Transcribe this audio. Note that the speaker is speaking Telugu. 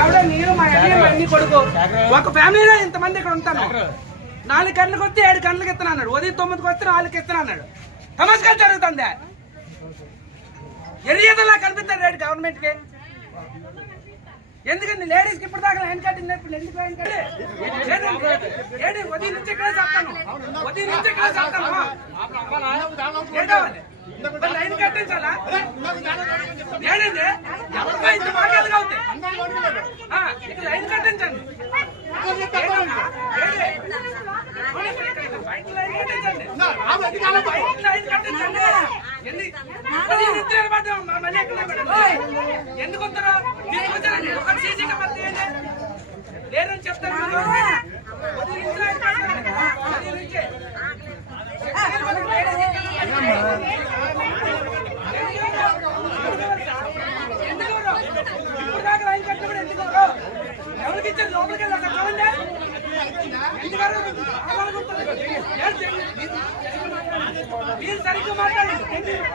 ఆవిడ నేను మా అయ్య మా అన్ని కొడుకు ఒక ఫ్యామిలీలో ఇంతమంది ఇక్కడ ఉంటాను. 4 గంటలకు వస్తే 7 గంటలకు ఇస్తాను అన్నాడు. ఉదయం 9కి వస్తే 4కి ఇస్తాను అన్నాడు. నమస్కారం జరుగుతుంది. ఎర్రియదలా కనిపిస్తాడు రేటు గవర్నమెంట్కి. ఎందుకండి లేడీస్కి ఇప్పుడు దాకా లైన్ కట్టింగ్ నేర్పింది. ఎందుకు లైన్ కట్టి ఉదయం నుంచి ఇక్కడ చేస్తాను. ఉదయం నుంచి ఇక్కడ చేస్తాను. లైన్ కట్టించాలా? ఏడండి ఇంత మాట్లాడగా అవుతాయి. ఇక్కడ లైన్ కట్టించండి. ఎందుకు వస్తారో తీసుకొచ్చారండి. ఒక సీసీ కెమెరా లేరని చెప్తారు. ఇప్పుడు దాకా లైన్ కట్టినప్పుడు ఎందుకు ఎవరికి ఇచ్చారు? లోపలికి వెళ్ళి అక్కడ చూడండి. మీరు సరిగ్గా మాట్లాడండి. ఏం చేయండి?